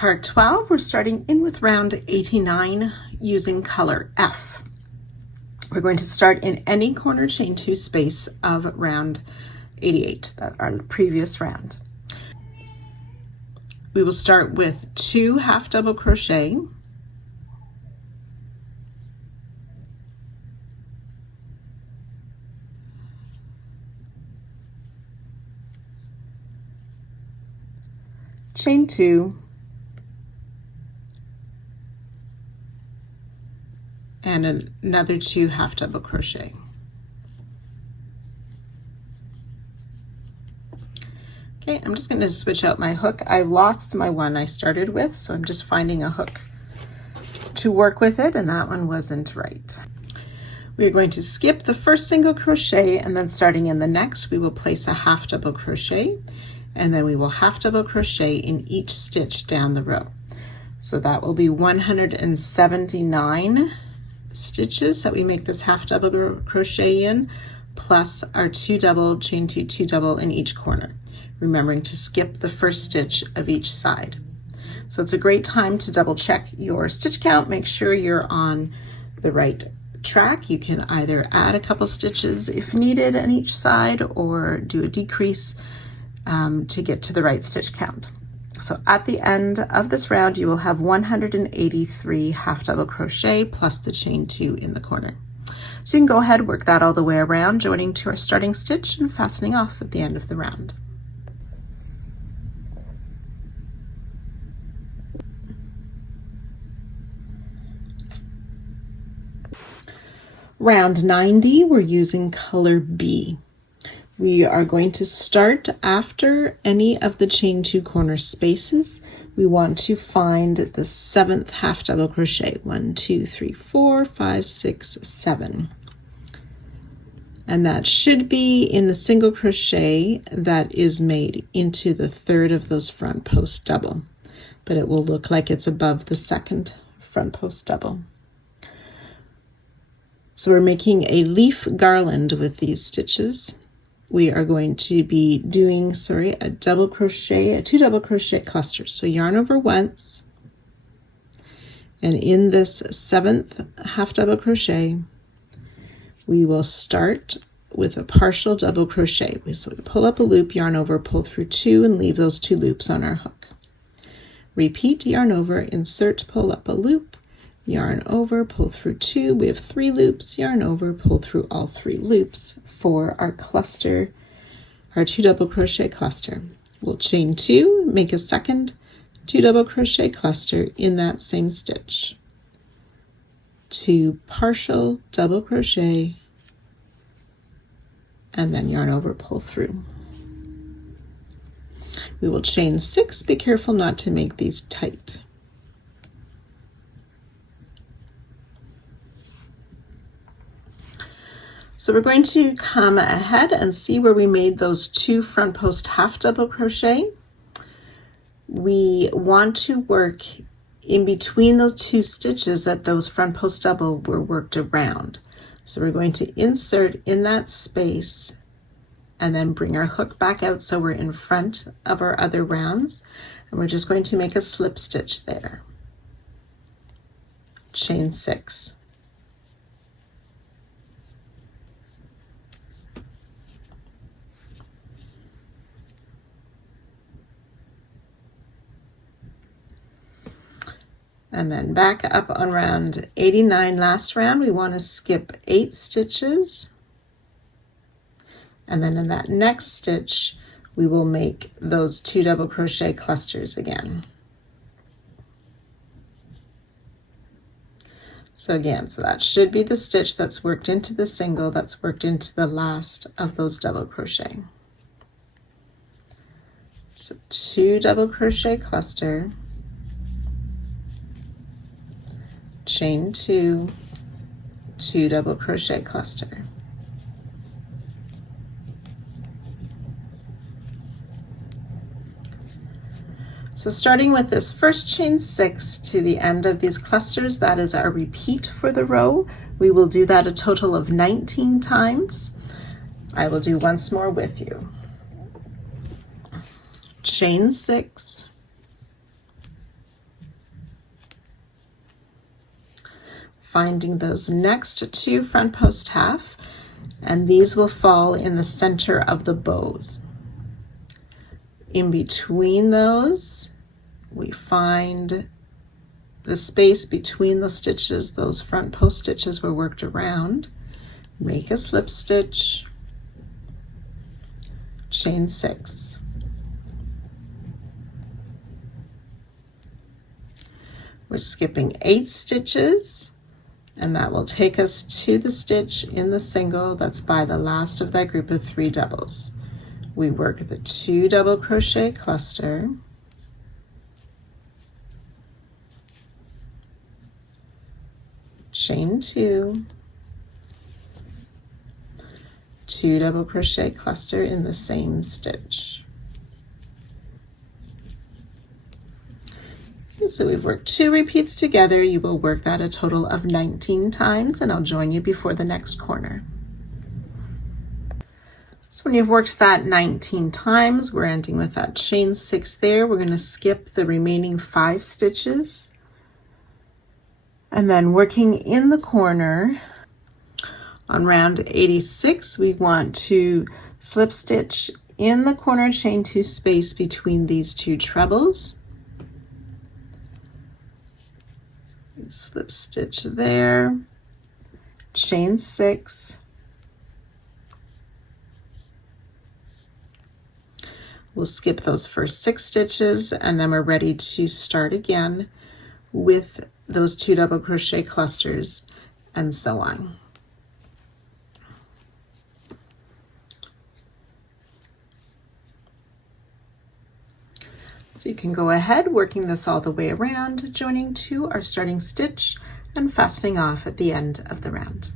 Part 12, we're starting in with round 89 using color F. We're going to start in any corner chain 2 space of round 88, our previous round. We will start with 2 half double crochet, chain 2, and another 2 half double crochet. Okay, I'm just going to switch out my hook. I lost my one I started with, so I'm just finding a hook to work with it, and that one wasn't right. We're going to skip the first single crochet, and then starting in the next, we will place a half double crochet, and then we will half double crochet in each stitch down the row. So that will be 179 stitches that we make this half double crochet in, plus our 2 double, chain 2, 2 double in each corner, remembering to skip the first stitch of each side. So it's a great time to double check your stitch count, make sure you're on the right track. You can either add a couple stitches if needed on each side or do a decrease to get to the right stitch count. So at the end of this round, you will have 183 half double crochet plus the chain 2 in the corner. So you can go ahead, work that all the way around, joining to our starting stitch and fastening off at the end of the round. Round 90, we're using color B. We are going to start after any of the chain 2 corner spaces. We want to find the 7th half double crochet. 1, 2, 3, 4, 5, 6, 7. And that should be in the single crochet that is made into the 3rd of those front post double, but it will look like it's above the 2nd front post double. So we're making a leaf garland with these stitches. We are going to be doing, a double crochet, a 2 double crochet clusters. So yarn over once, and in this 7th half double crochet, we will start with a partial double crochet. So we pull up a loop, yarn over, pull through 2, and leave those 2 loops on our hook. Repeat, yarn over, insert, pull up a loop, yarn over, pull through 2. We have 3 loops, yarn over, pull through all 3 loops for our cluster, our 2 double crochet cluster. We'll chain 2, make a second 2 double crochet cluster in that same stitch. 2 partial double crochet, and then yarn over, pull through. We will chain 6, be careful not to make these tight. So we're going to come ahead and see where we made those 2 front post half double crochet. We want to work in between those 2 stitches that those front post double were worked around. So we're going to insert in that space and then bring our hook back out so we're in front of our other rounds, and we're just going to make a slip stitch there. Chain 6. And then back up on round 89, last round, we want to skip 8 stitches. And then in that next stitch, we will make those 2 double crochet clusters again. So again, so that should be the stitch that's worked into the single, that's worked into the last of those double crochet. So 2 double crochet cluster, chain 2, 2 double crochet cluster. So starting with this first chain 6 to the end of these clusters, that is our repeat for the row. We will do that a total of 19 times. I will do once more with you. Chain 6, finding those next two front post half, and these will fall in the center of the bows. In between those, we find the space between the stitches. Those front post stitches were worked around. Make a slip stitch, chain 6. We're skipping 8 stitches, and that will take us to the stitch in the single that's by the last of that group of 3 doubles. We work the 2 double crochet cluster, chain 2, 2 double crochet cluster in the same stitch. So we've worked 2 repeats together. You will work that a total of 19 times, and I'll join you before the next corner. So when you've worked that 19 times, we're ending with that chain 6 there. We're going to skip the remaining 5 stitches. And then working in the corner on round 86, we want to slip stitch in the corner chain 2 space between these 2 trebles. Slip stitch there, chain 6, we'll skip those first 6 stitches, and then we're ready to start again with those 2 double crochet clusters, and so on. So you can go ahead working this all the way around, joining to our starting stitch and fastening off at the end of the round.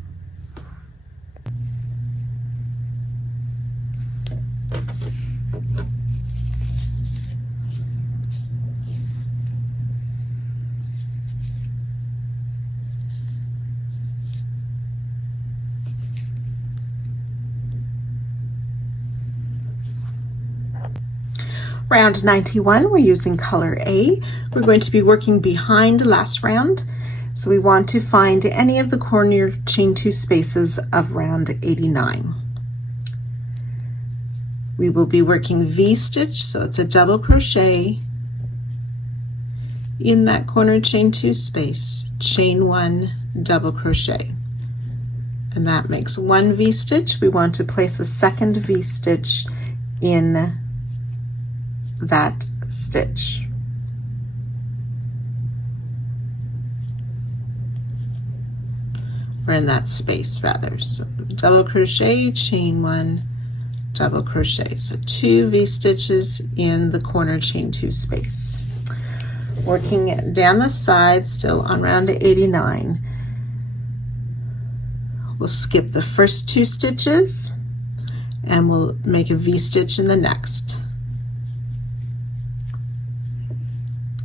Round 91, we're using color A. We're going to be working behind last round, so we want to find any of the corner chain 2 spaces of round 89. We will be working V-stitch, so it's a double crochet in that corner chain 2 space, chain 1, double crochet, and that makes 1 V-stitch. We want to place a second V-stitch in that stitch. Or in that space rather. So double crochet, chain 1, double crochet. So 2 V-stitches in the corner chain 2 space. Working down the side, still on round 89. We'll skip the first 2 stitches and we'll make a V-stitch in the next.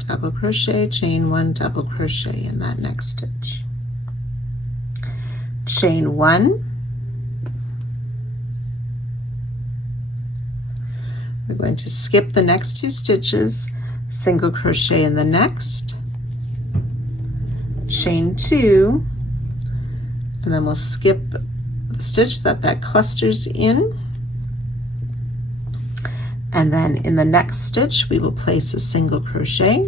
Double crochet, chain 1, double crochet in that next stitch. Chain 1. We're going to skip the next 2 stitches, single crochet in the next, chain 2, and then we'll skip the stitch that clusters in, and then in the next stitch we will place a single crochet,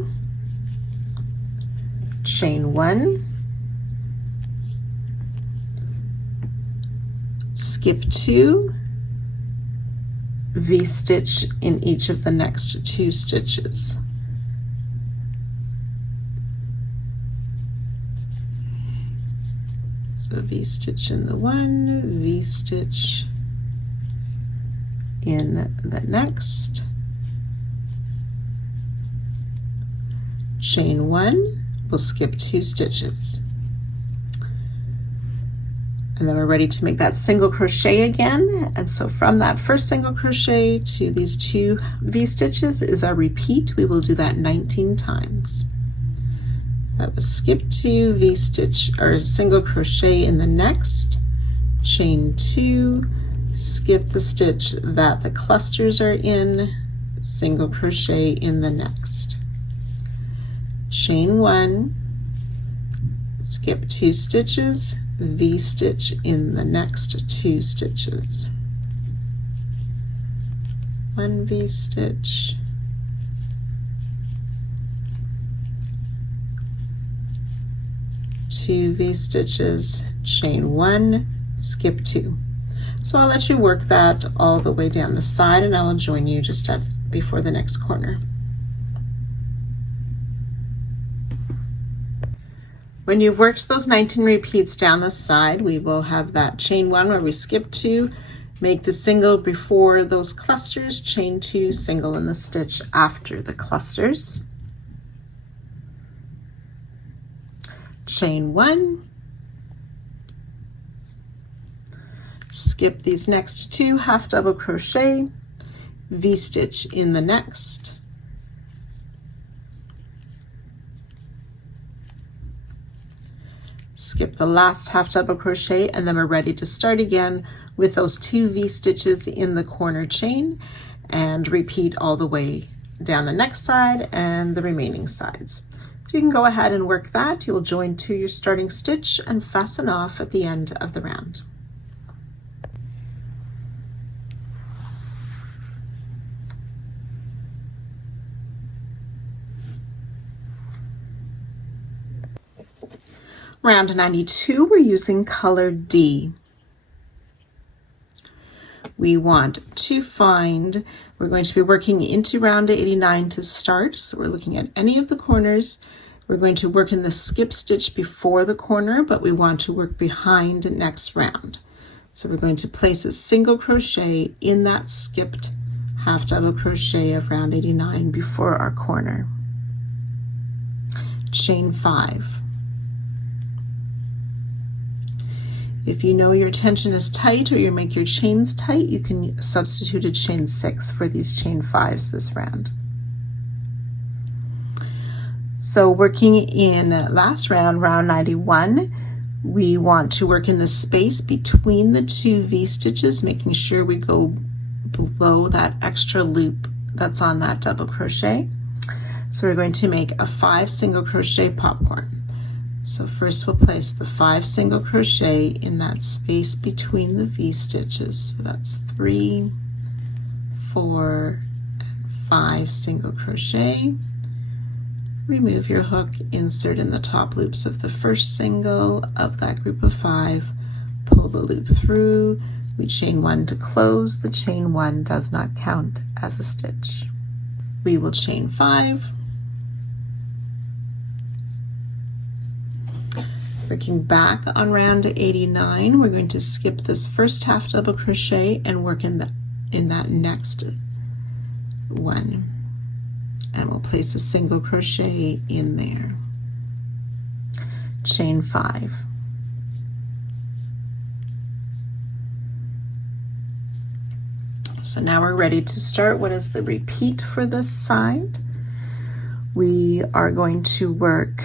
chain 1, skip 2, V-stitch in each of the next 2 stitches. So V-stitch in the one, V-stitch in the next, chain 1, we'll skip 2 stitches. And then we're ready to make that single crochet again. And so from that first single crochet to these 2 V-stitches is our repeat. We will do that 19 times. So that was skip 2, V-stitch or single crochet in the next, chain 2, skip the stitch that the clusters are in, single crochet in the next, chain 1, skip 2 stitches, V-stitch in the next 2 stitches. 1 V-stitch, 2 V-stitches, chain 1, skip 2. So I'll let you work that all the way down the side, and I will join you just before the next corner. When you've worked those 19 repeats down the side, we will have that chain 1 where we skip 2, make the single before those clusters, chain 2, single in the stitch after the clusters, chain 1, skip these next 2, half double crochet, V-stitch in the next, skip the last half double crochet, and then we're ready to start again with those 2 V-stitches in the corner chain, and repeat all the way down the next side and the remaining sides. So you can go ahead and work that. You'll join to your starting stitch and fasten off at the end of the round. Round 92, we're using color D. We want to find, we're going to be working into round 89 to start, so we're looking at any of the corners. We're going to work in the skip stitch before the corner, but we want to work behind next round. So we're going to place a single crochet in that skipped half double crochet of round 89 before our corner. Chain 5. If you know your tension is tight or you make your chains tight, you can substitute a chain 6 for these chain 5s this round. So working in last round, round 91, we want to work in the space between the 2 V-stitches, making sure we go below that extra loop that's on that double crochet. So we're going to make a 5 single crochet popcorn. So first we'll place the 5 single crochet in that space between the V-stitches. So that's 3, 4, and 5 single crochet. Remove your hook, insert in the top loops of the first single of that group of 5, pull the loop through, we chain 1 to close. The chain 1 does not count as a stitch. We will chain 5. Working back on round 89, we're going to skip this first half double crochet and work in that next one, and we'll place a single crochet in there. Chain 5. So now we're ready to start what is the repeat for this side. We are going to work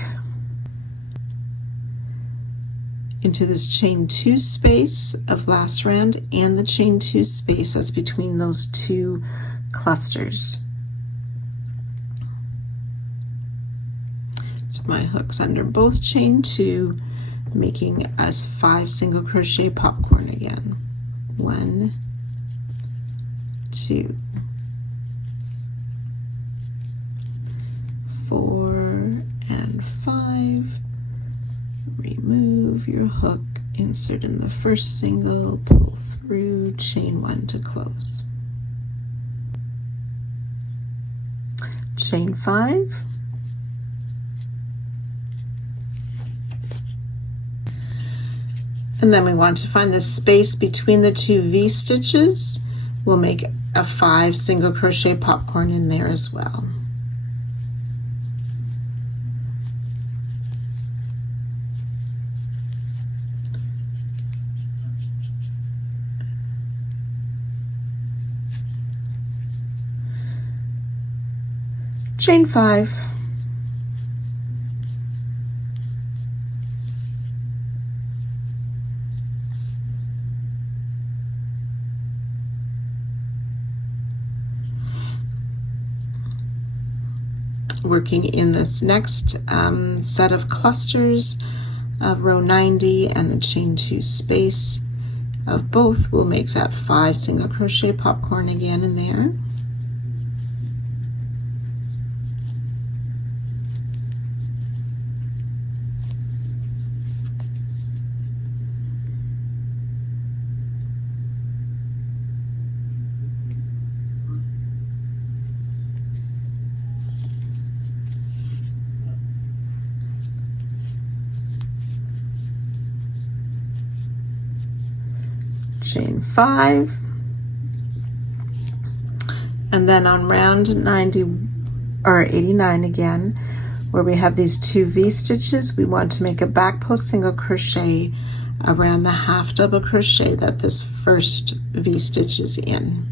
into this chain 2 space of last round and the chain 2 space that's between those 2 clusters. So my hook's under both chain 2, making us 5 single crochet popcorn again. 1, 2, 4, and 5. Remove your hook, insert in the first single, pull through, chain 1 to close. Chain 5. And then we want to find the space between the 2 V-stitches. We'll make a 5 single crochet popcorn in there as well. Chain 5. Working in this next set of clusters, of row 90 and the chain 2 space of both, we'll make that 5 single crochet popcorn again in there. Chain 5, and then on round 90 or 89 again, where we have these 2 V-stitches, we want to make a back post single crochet around the half double crochet that this first V-stitch is in.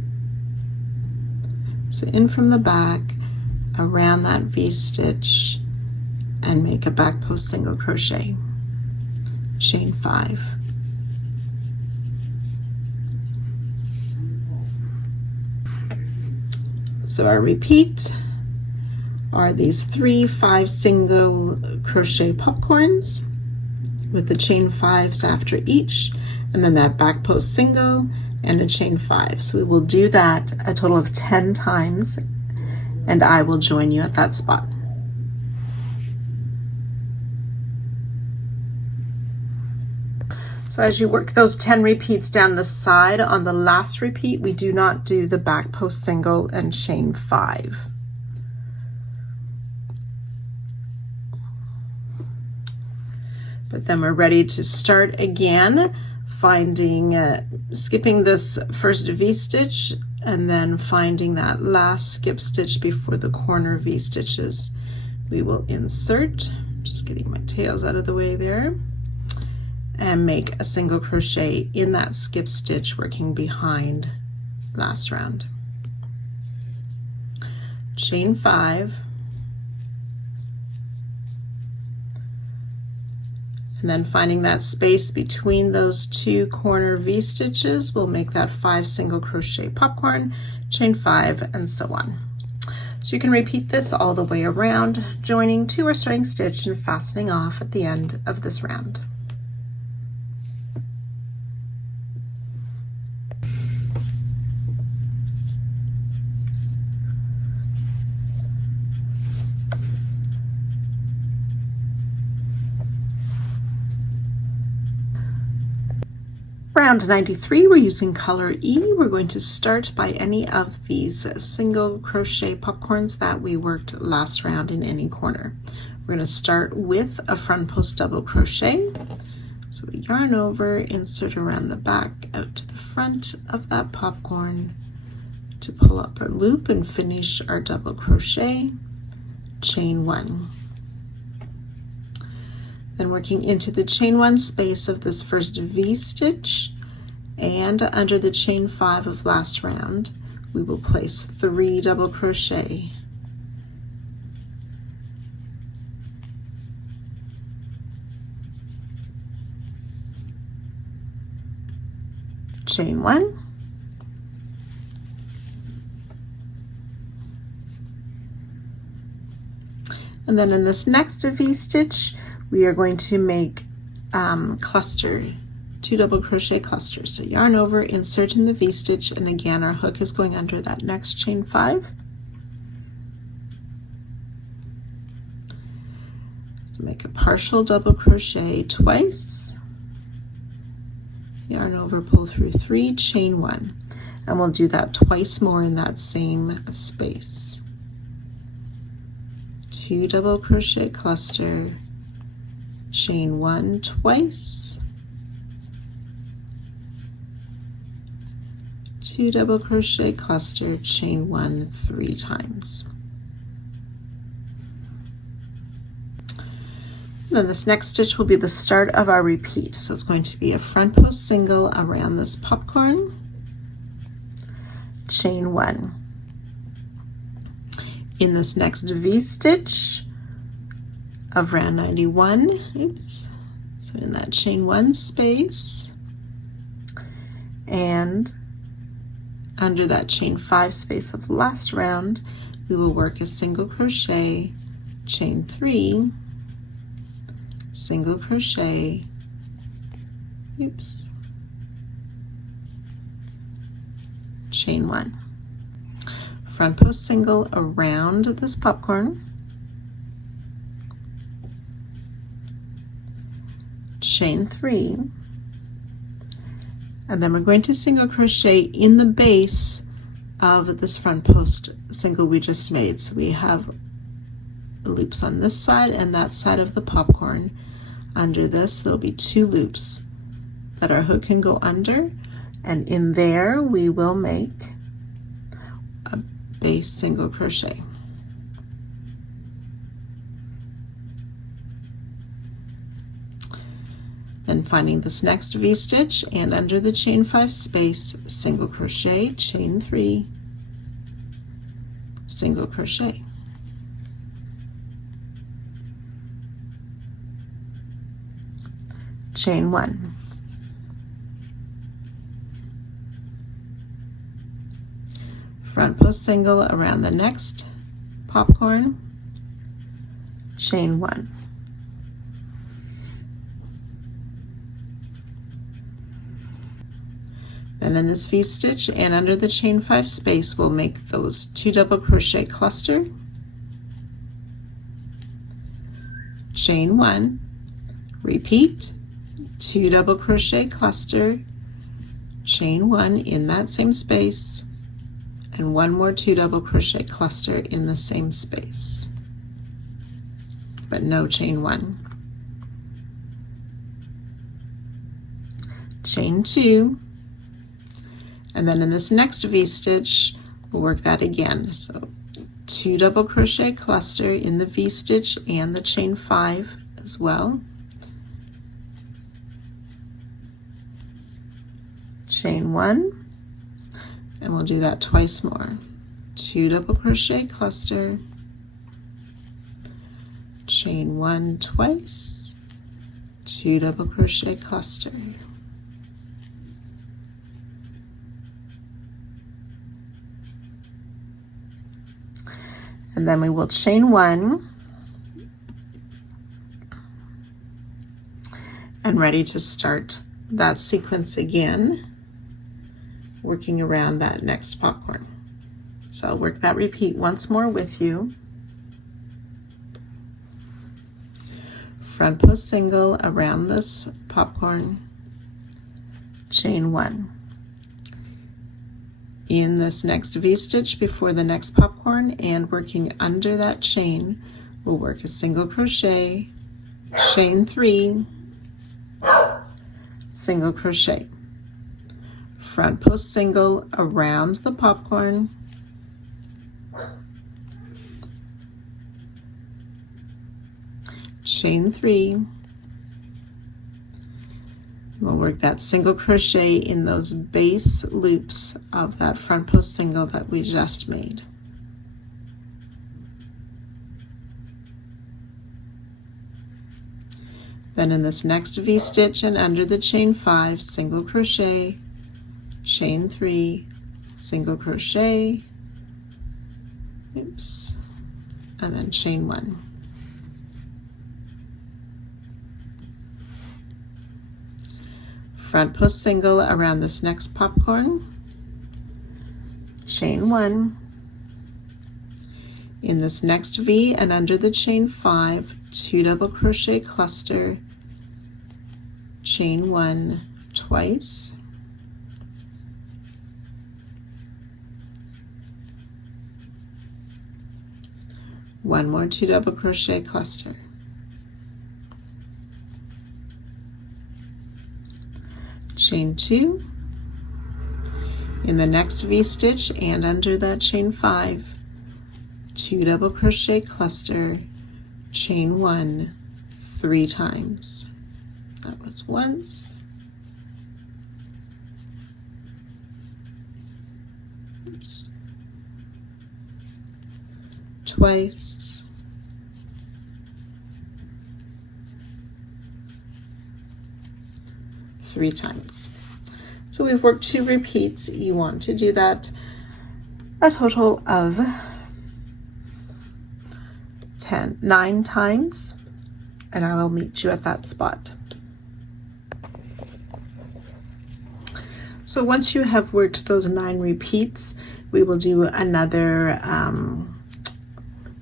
So in from the back, around that V-stitch, and make a back post single crochet, chain 5. So our repeat are these 3 5 single crochet popcorns with the chain 5s after each, and then that back post single and a chain 5. So we will do that a total of 10 times, and I will join you at that spot. So as you work those 10 repeats down the side, on the last repeat, we do not do the back post single and chain 5. But then we're ready to start again, finding, skipping this first V-stitch and then finding that last skip stitch before the corner V-stitches. We will insert, just getting my tails out of the way there, and make a single crochet in that skip stitch working behind last round. Chain 5, and then finding that space between those 2 corner V-stitches, we'll make that 5 single crochet popcorn, chain 5, and so on. So you can repeat this all the way around, joining to our starting stitch and fastening off at the end of this round. Round 93, we're using color E. We're going to start by any of these single crochet popcorns that we worked last round in any corner. We're going to start with a front post double crochet. So we yarn over, insert around the back out to the front of that popcorn to pull up our loop and finish our double crochet, chain 1. Then working into the chain 1 space of this first V-stitch, and under the chain 5 of last round, we will place 3 double crochet. Chain 1. And then in this next V-stitch, we are going to make cluster, 2 double crochet clusters. So yarn over, insert in the V-stitch, and again our hook is going under that next chain 5. So make a partial double crochet twice, yarn over, pull through 3, chain 1, and we'll do that twice more in that same space. 2 double crochet cluster, chain 1 twice, 2 double crochet cluster, chain 1 3 times. Then this next stitch will be the start of our repeat. So it's going to be a front post single around this popcorn, chain 1. In this next V-stitch of round 91, so in that chain 1 space, and under that chain 5 space of last round, we will work a single crochet, chain 3, single crochet, oops, chain 1. Front post single around this popcorn, chain 3, and then we're going to single crochet in the base of this front post single we just made. So we have loops on this side and that side of the popcorn. Under this there'll be 2 loops that our hook can go under, and in there we will make a base single crochet. Then finding this next V-stitch and under the chain 5 space, single crochet, chain 3, single crochet. Chain 1. Front post single around the next popcorn, chain 1. Then in this V-stitch and under the chain 5 space, we'll make those 2 double crochet cluster, chain 1, repeat, 2 double crochet cluster, chain 1 in that same space, and 1 more 2 double crochet cluster in the same space, but no chain 1. Chain 2, and then in this next V-stitch we'll work that again. So 2 double crochet cluster in the V-stitch and the chain 5 as well, chain 1, and we'll do that twice more. 2 double crochet cluster, chain 1 twice, 2 double crochet cluster. And then we will chain 1 and ready to start that sequence again, working around that next popcorn. So I'll work that repeat once more with you. Front post single around this popcorn, chain 1. In this next V-stitch before the next popcorn and working under that chain, we'll work a single crochet, chain 3, single crochet. Front post single around the popcorn, chain 3, we'll work that single crochet in those base loops of that front post single that we just made. Then in this next V-stitch and under the chain 5, single crochet, chain 3, single crochet, oops, and then chain 1. Front post single around this next popcorn, chain 1. In this next V and under the chain 5, 2 double crochet cluster, chain 1 twice, one more 2 double crochet cluster, chain 2. In the next V-stitch and under that chain 5, 2 double crochet cluster, chain 1 3 times. That was once, oops, twice, three times. So we've worked 2 repeats. You want to do that a total of 9 times, and I will meet you at that spot. So once you have worked those 9 repeats, we will do another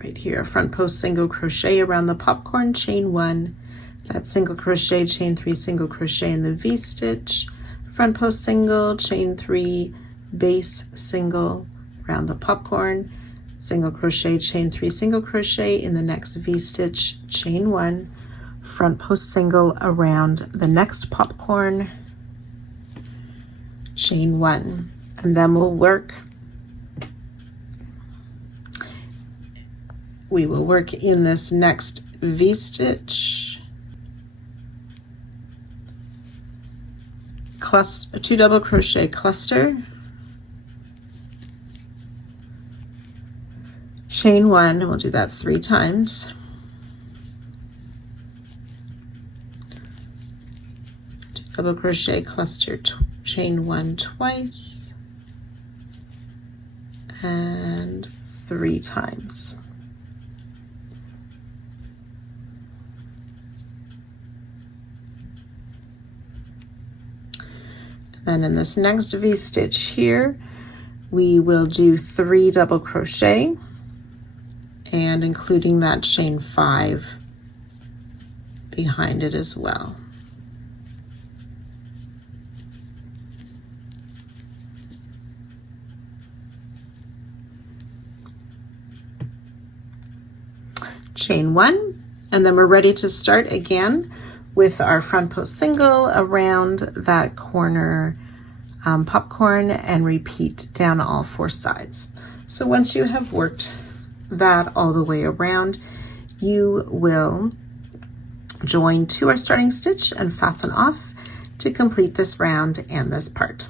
right here, front post single crochet around the popcorn, chain 1, that single crochet, chain 3 single crochet in the V-stitch, front post single, chain 3, base single around the popcorn, single crochet, chain 3 single crochet in the next V-stitch, chain 1, front post single around the next popcorn, chain 1, and then we will work in this next V-stitch, cluster, 2 double crochet cluster, chain 1, and we'll do that 3 times, double crochet cluster, chain 1 twice, and 3 times. Then in this next V-stitch here, we will do 3 double crochet, and including that chain 5 behind it as well. Chain 1, and then we're ready to start again with our front post single around that corner popcorn and repeat down all 4 sides. So once you have worked that all the way around, you will join to our starting stitch and fasten off to complete this round and this part.